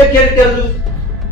બે ખેલ કરું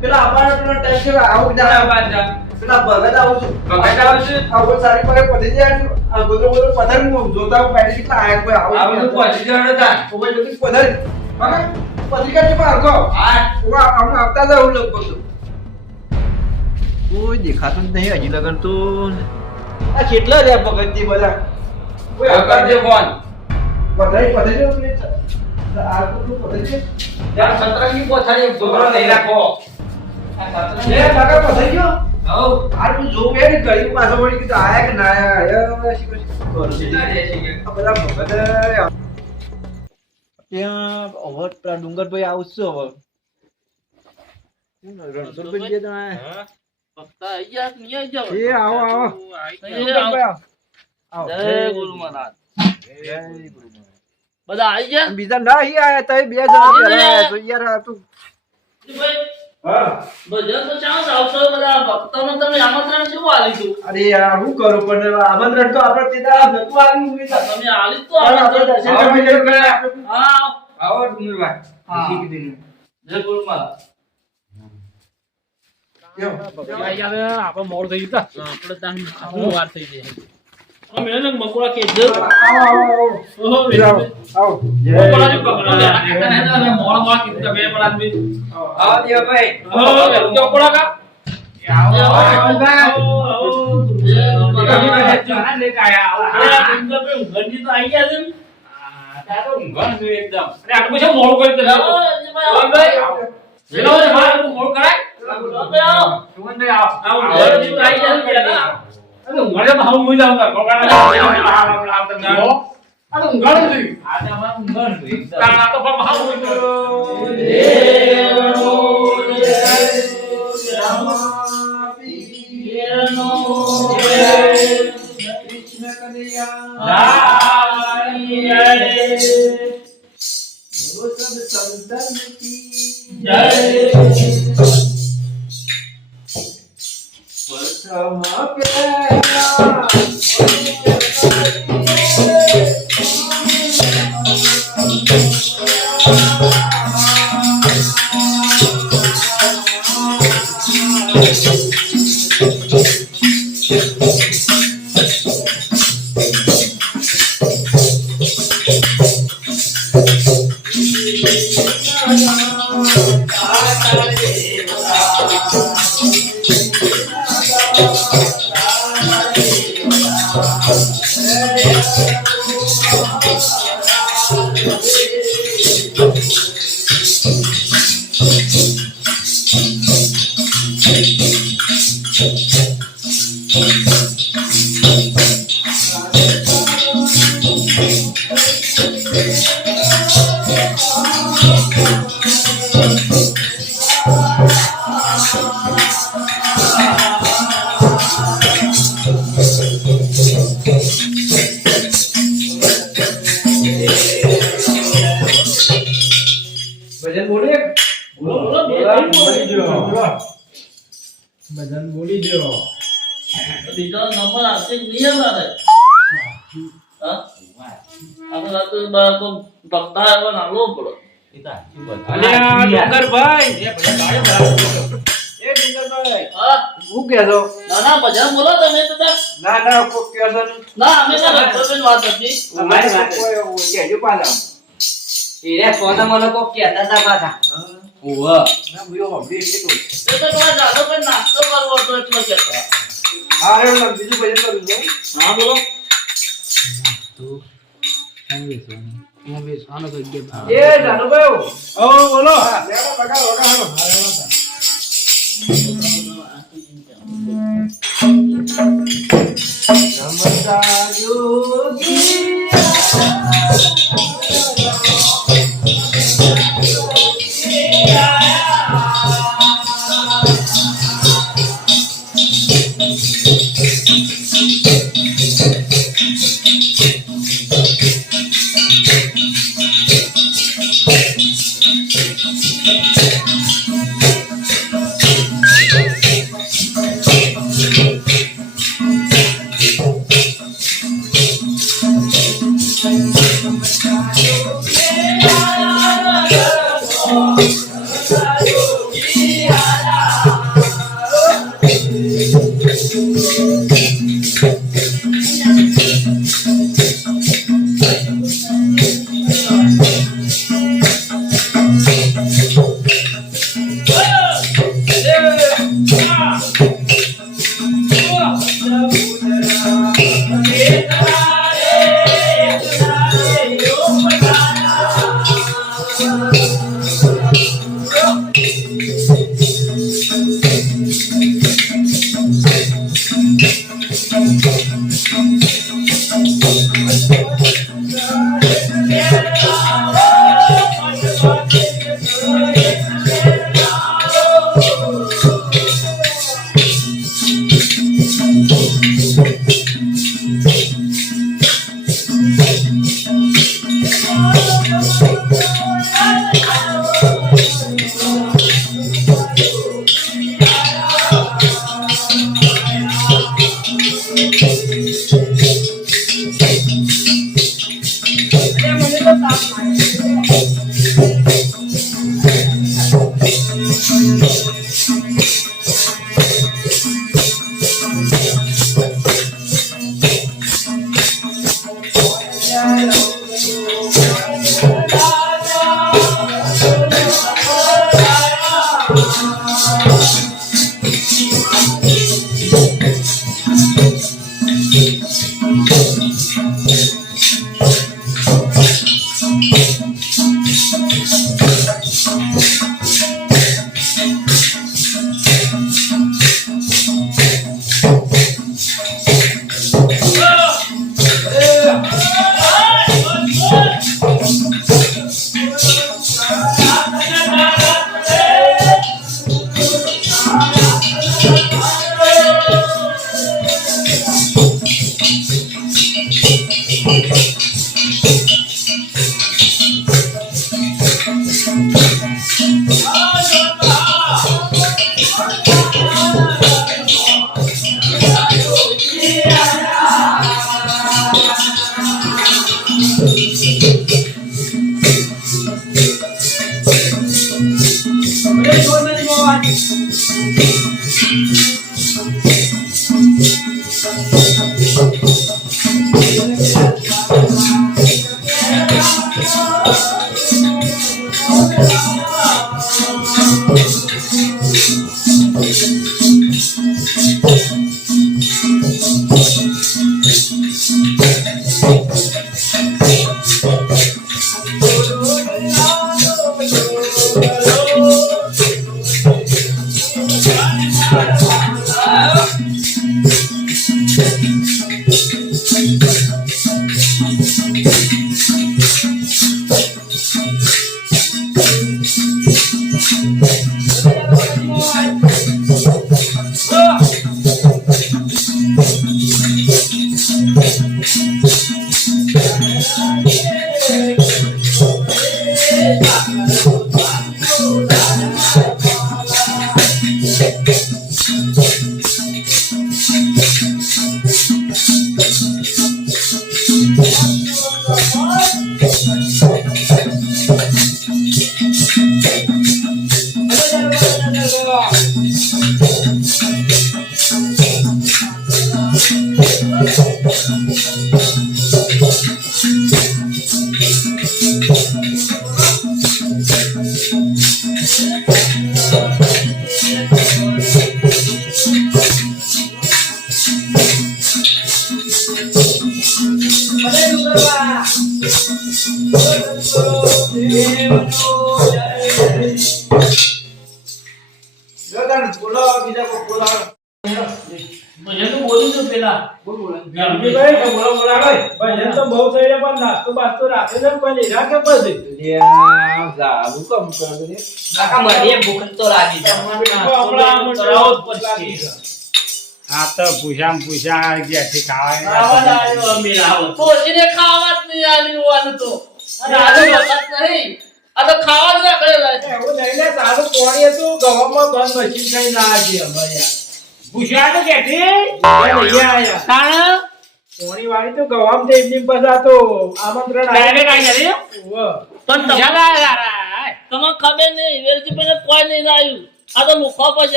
પેલા આપણને પેલો ટાઈમ છે આવું ના બાંધા પેલા ભગત આવું છું ભગત આવું છું આવું સારી પર પડી જાય આ ગોદરો ગોદરો પથર હું જોતા હું પાડી કેટલા આયા કોઈ આવું પડી જવાનો તા કોઈ જોતી પથર હા પત્રિકા છે પારકો હા વા આમ આવતા જાવ લગભગ કોઈ દેખાતું જ નહીં હજી લગન તો આ કેટલા રે ભગતજી બધા કોઈ આવતા જે કોણ પથરી પથરી આ તો પથરી યાર સતરંગી પોછાડી ગોદરો નહીં રાખો એ કાકા પથરી ગયો હો આ તું જો બે ને ગળી પાછો વળી કીધું આયા કે ના આયા શીખો શીખો આ બધા ભગત ત્યાં હવે પેલા ડુંગરભાઈ આવશે હવે રણછોડભાઈ જે તો આયા પત્તા આઈ ગયા નહીં આઈ જાવ એ આવો આવો આવો જય ગુરુ મહારાજ જય ગુરુ મહારાજ બધા આઈ ગયા બીજા ના હી આયા તઈ બે જણા પહેલા તો યાર તું હા બધા તો ચાન્સ આવશે બધા ભક્તોને તમે આમંત્રણ કેવું આલી તું અરે યાર હું કરું પણ આમંત્રણ તો આપણે તેદા નતું આલી હું તમે આલી તો આપણે દર્શન કરવા હા આવો ડુંગરભાઈ હા જય ગુરુ મહારાજ યાર આપણે મોડ થઈ ગયું આપણે તાન આપણો વાર થઈ ગઈ અમે એને મકોડા કે જ આવો આવો જય મકોડા જો પકડા કાકા મોળ મોળ કીધું બે પડા બી આવો દિયો ભાઈ આવો મકોડા કા આવો આવો જય મકોડા જાન લે કાયા આવો ઇન્દર પે ઊંઘી તો આવી ગયા છે તારો ઊંઘણ છે એકદમ અરે આટલું પછી મોળ કરી દે ભાઈ જેનો માર મોળ કરાય અબે આવો સુગંધ આવો આવો ઊંઘી તો આવી ગયા અરે ઊંઘાડે તો હું મુઈ જાઉંગા કોકાના આવતા ના અરે ઊંઘાડે છે આજે અમાર ઊંઘણ છે એકદમ તાણા તો પણ ભાવ મુઈ તો દેવનો જય રામાપીરનો જય કૃષ્ણ કનૈયા લાલ બોલો સબ સંતન કી જય Sama ભજન બોલે બોલો બોલો ભજન બોલી દો બીજો નંબર આપશે નહીં મારે હા આપણે તો બાકો ભક્તા એવો નાલો પડો ઈતા અલ્યા ડુંગરભાઈ એ ભજન ગાય બરાબર એ ડુંગરભાઈ હા હું કહેજો ના ના ભજન બોલો તમે તો ના ના કો કહેજો ના અમે ના ભજન વાત હતી અમારી વાત કોઈ કહેજો પાછા એ સોના મને કો કહેતા હતા પાછા ઓવા ના ભયો હબડી એટલે તો તો તમારે જાડો પર નાસ્તો કરવો તો એટલો કહેતા હા રે બીજું ભજન કરું છું હા બોલો નાસ્તો સંગીત હું બેસ આનો તો કે એ જાડો ભાઈ ઓ બોલો લેડો બગા વગા હાલો નમસ્કાર યોગી Oh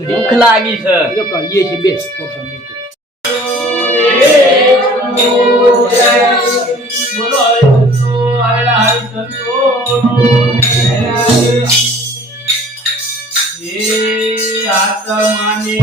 ભૂખ લાગી છે કરીએ છીએ બેસ બોલો આવેલા આત્માને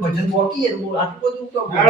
ભજન બોકી આટલું બધું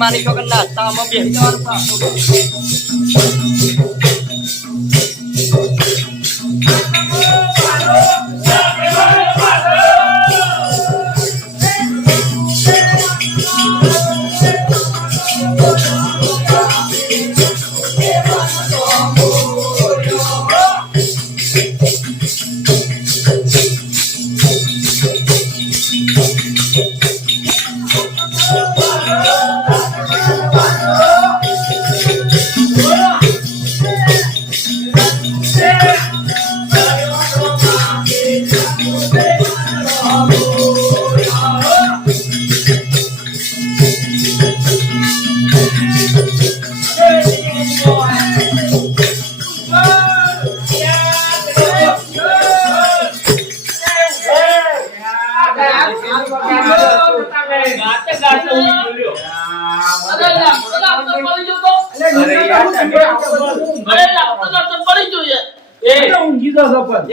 મારી છોકર ના તામાં બેસી જવાનું ઊંઘી જશો પણ